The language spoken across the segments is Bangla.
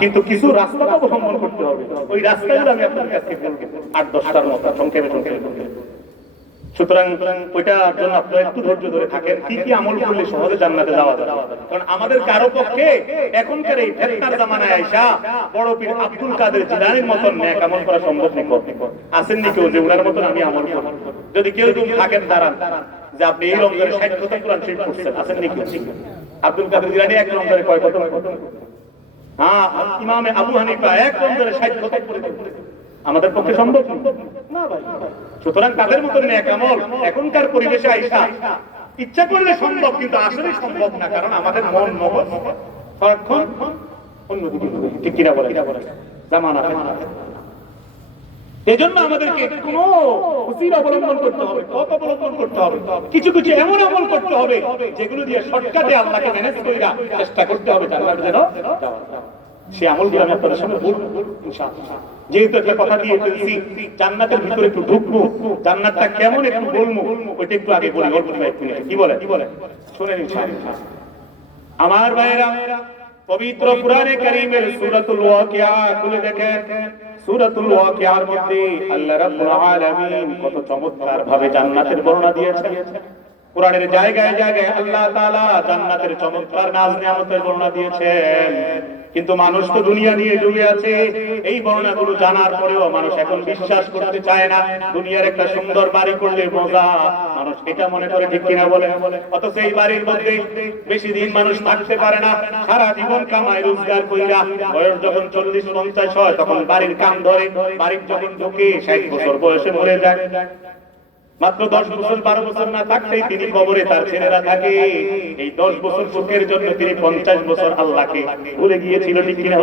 কিন্তু কিছু রাস্তা অবলম্বন করতে হবে। ওই রাস্তাগুলো আমি আপনার কাছে বলবো 8-10টার মতো সংক্ষেপে সংক্ষেপে। সুতরাং ওইটার জন্য আপনারা একটু ধৈর্য ধরে থাকেন, কি কি আমল করলে সহজে জান্নাতে যাওয়া যায়। কারণ আমাদের কারো পক্ষে এখনকার এই ফেতনার জামানায় আইসা বড় পীর আব্দুল কাদের জিলানীর মতন নেক আমল করা সম্ভব নেই। আছেন নি কেউ যে ওনার মতন আমি আমল করব? যদি কেউ থাকেন দাঁড়ান যে আপনি এই রমজানে 60 খতম কোরআন শরীফ পড়ছেন, আছেন নি কেউ? আব্দুল কাদের জিলানী এক রমজানে কয় খতম? হ্যাঁ, ইমামে আবু হানিফা এক রমজানে 60 খতম পড়ে। আমাদের পক্ষে সম্ভব না ভাই। সুতরাং তাদের মতো নেক আমল এখনকার পরিবেশে আইসা ইচ্ছা করলে সম্ভব, কিন্তু আসলে সম্ভব না। কারণ আমাদের মন মগজ সারাক্ষণ অন্যদিকে, ঠিক কিনা বলে জামানা। এজন্য আমাদেরকে কোনো উচিত অবলম্বন করতে হবে, পথ অবলম্বন করতে হবে। কিছু কিছু এমন আমল করতে হবে যেগুলো দিয়ে শর্টকাটে আল্লাহকে ম্যানেজ কইরা চেষ্টা করতে হবে জান্নাতে যেন যাওয়া। সেই আমলগুলো আমি আপনাদের সামনে বলবো ইনশাআল্লাহ। যেহেতু একটা কথা দিয়ে ফেলছি, জান্নাতের ভিতরে একটু ঢুকবো, জান্নাতটা কেমন একটু বলবো, ওইটা একটু আগে বলি অল্প একটু। কি বলে শুনেন ইনশাআল্লাহ। আমার ভাইয়েরা, পবিত্র কুরআনে কারীমের সূরাতুল ওয়াকিয়া খুলে দেখেন। সূরাতুল ওয়াকিয়ার মধ্যে আল্লাহ রাব্বুল আলামিন কত চমৎকার ভাবে জান্নাতের বর্ণনা দিয়েছেন। কুরআনের জায়গায় জায়গায় আল্লাহ তাআলা জান্নাতের চমৎকার নাজ নিয়ামতের বর্ণনা দিয়েছেন। কিন্তু মানুষ তো দুনিয়া নিয়ে ডুবে আছে। এই বর্ণনাগুলো জানার পরেও মানুষ এখন বিশ্বাস করতে চায় না। দুনিয়ার একটা সুন্দর বাড়ি করলে মজা, মানুষ এটা মনে করে, ঠিক কিনা বলে? অথচ এই বাড়ির মধ্যে বেশি দিন মানুষ থাকতে পারে না। সারা জীবন কামাই রোজগার কইরা বয়স যখন 40-50 হয় তখন বাড়ির কাম ধরে। বাড়ির যখন ঢুকে 60 বছর বয়সে মরে যায়। মাত্র 10 বছর 12 বছর না থাকতেই তিনি কবরে, তার ছেলেরা থাকে। এই 10 বছর সুখের জন্য তিনি 50 বছর আল্লাহকে ভুলে গিয়েছিল, ঠিক কিনা?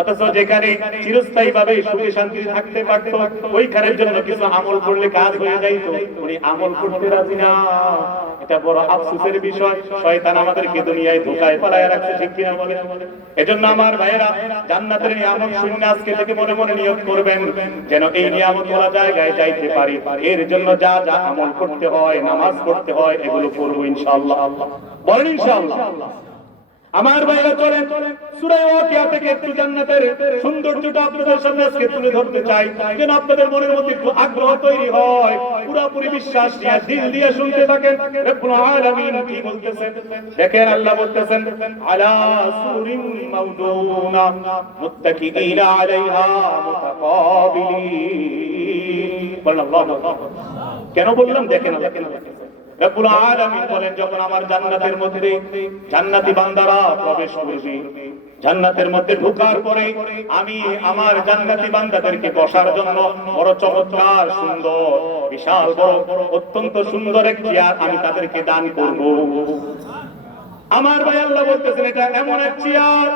অথচ যেখানে চিরস্থায়ী ভাবে সুখে শান্তিতে থাকতে পারতো, ওইখানের জন্য কিছু আমল করলে কাজ হয়ে যাইতো, উনি আমল করতে রাজি না। এটা বড় আফসোসের বিষয়। শয়তান আমাদেরকে দুনিয়ায় ধোঁকায় পালায় রাখছে, ঠিক কিনা বলে? এজন্য আমার ভাইয়েরা, জান্নাতের নিয়ামত শুনে আজকে থেকে মনে মনে নিয়ত করবেন যেন এই নিয়ামত ওলা জায়গায় যাইতে পারি। এর জন্য যা যা আমল করতে হয়, নামাজ পড়তে হয়, এগুলো করবো ইনশাআল্লাহ। বলেন ইনশাআল্লাহ। আমার ভাইরা চলেন সূরা ওয়াকিয়া থেকে একটু জান্নাতের সৌন্দর্যটা আপনাদের সামনে আজকে তুলে ধরতে চাই, যেন আপনাদের মনের মধ্যে একটু আগ্রহ তৈরি হয়। পুরোপুরি বিশ্বাস নিয়ে দিল দিয়ে শুনতে থাকেন রব্বুল আলামিন কি বলতেছেন। দেখেন আল্লাহ বলতেছেন, আলা সুরিন মাউদুনা মুত্তাকিইনা আলাইহা মুতাকাবিলিন। বলেন আল্লাহ। কেন বললাম? দেখেন আল্লাহ কেন বলতেছেন। রব্বুল আলামিন বলেন, যখন আমার জান্নাতের মধ্যে জান্নাতি বান্দারা প্রবেশ করবে, জান্নাতের মধ্যে ঢোকার পরে আমি আমার জান্নাতি বান্দাদেরকে বসার জন্য বড় চমৎকার সুন্দর বিশাল বড় অত্যন্ত সুন্দর এক চেয়ার আমি তাদেরকে দান করব। আমার ভাই আল্লাহ বলতেছেন, এটা এমন এক চেয়ার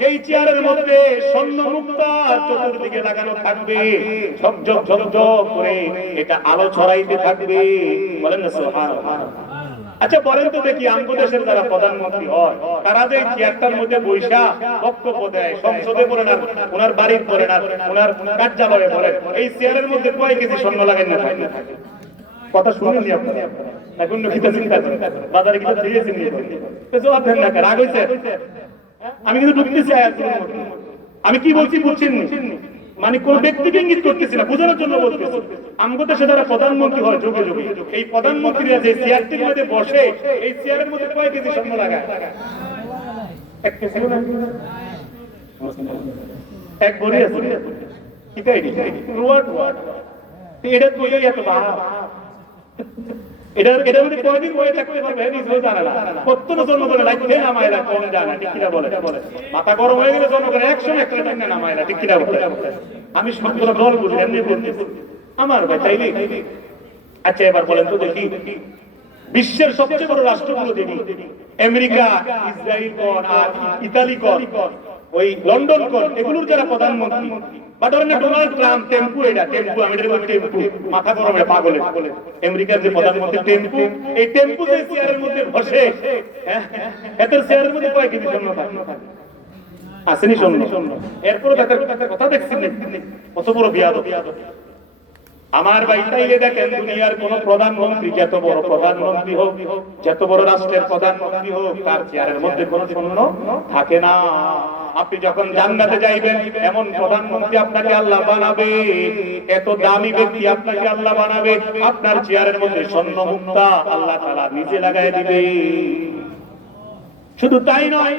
যেই চেয়ারের মধ্যে স্বর্ণ মুক্তা চতুর্দিকে লাগানো থাকবে, ঝকঝক ঝকঝক করে এটা আলো ছড়াইতে থাকবে। বলেন না সুবহানাল্লাহ। আচ্ছা বলেন তো দেখি, আমাদের দেশের যারা প্রধানমন্ত্রী হয় তারা যে চেয়ারটার মধ্যে বৈশা বক্তব্য দেয়, সংসদে বলেন আর ওনার বাড়ির বলেন আর ওনার কার্যালয়ে বলেন, এই চেয়ারের মধ্যে কয় কেজি স্বর্ণ লাগান না থাকে? কথা শুনেননি আপনারা? এখন কিটা চিন্তা করেন, বাজারে কিটা দিয়েছেন নি? তো জবাব দেন না, রাগ হইছে? আমি কিন্তু ঢুকতেছি আয়াতগুলোর মধ্যে। আমি কি বলছি বুঝছেন? মানে কোন ব্যক্তিকে ইঙ্গিত করতেছি না, বোঝানোর জন্য বলতেছি। আমাদের দেশে যারা প্রধানমন্ত্রী হয় যুগে যুগে, এই প্রধানমন্ত্রীরা যে চেয়ারটির মধ্যে বসে, এই চেয়ারের মধ্যে কয় কেজি স্বর্ণ লাগায়? এক কেজি না, এক ভরি আছে। কিটাই রোয়াট রোয়াট এটা তো এত ভাব। এটার মধ্যে কয়দিন বয়ে থাকতে পারবে নিজেও জানে না। প্রত্যেক জনগণের লাগবে নামায়রা কোন জানা, ঠিক কিনা বলে? মাথা গরম হয়ে গেলে জনগণ একশো একটা টাকা নামায়রা, ঠিক কিনা বলে? আমি সবগুলো দল বুঝি, এমনি বলতেছি আমার ভাই, তাইলে আচ্ছা এবার বলেন তো দেখি, বিশ্বের সবচেয়ে বড় রাষ্ট্রগুলো দেখি, আমেরিকা, ইসরায়েল কোন আর ইতালি কোন, ওই লন্ডন কোন, এগুলোর যারা প্রধানমন্ত্রী বা ধরেন ডোনাল্ড ট্রাম্প, টেম্পু, এটা টেম্পু, আমেরিকার টেম্পু, মাথা গরমে পাগলে। আমেরিকার যে প্রধানমন্ত্রী টেম্পু, এই টেম্পু যে চেয়ারের মধ্যে বসে, এদের চেয়ারের মধ্যে কয় কেজি স্বর্ণ থাকে? আসেনি স্বর্ণ? এরপরে তাদের কথা দেখছেন কত বড় বিয়াদব। আমার ভাই তাইলে দেখেন, দুনিয়ার কোন প্রধানমন্ত্রী, যত বড় প্রধানমন্ত্রী হোক, যত বড় রাষ্ট্রের প্রধানমন্ত্রী হোক, তার চেয়ারের মধ্যে কোন স্বর্ণ থাকে না। আপনি যখন জান্নাতে যাইবেন এমন প্রধানমন্ত্রী আপনাকে আল্লাহ বানাবে, এত দামি ব্যক্তি আপনাকে আল্লাহ বানাবে, আপনার চেয়ারের মধ্যে স্বর্ণ মুক্তা আল্লাহ তাআলা নিচে লাগাই দিবে। শুধু তাই নয়,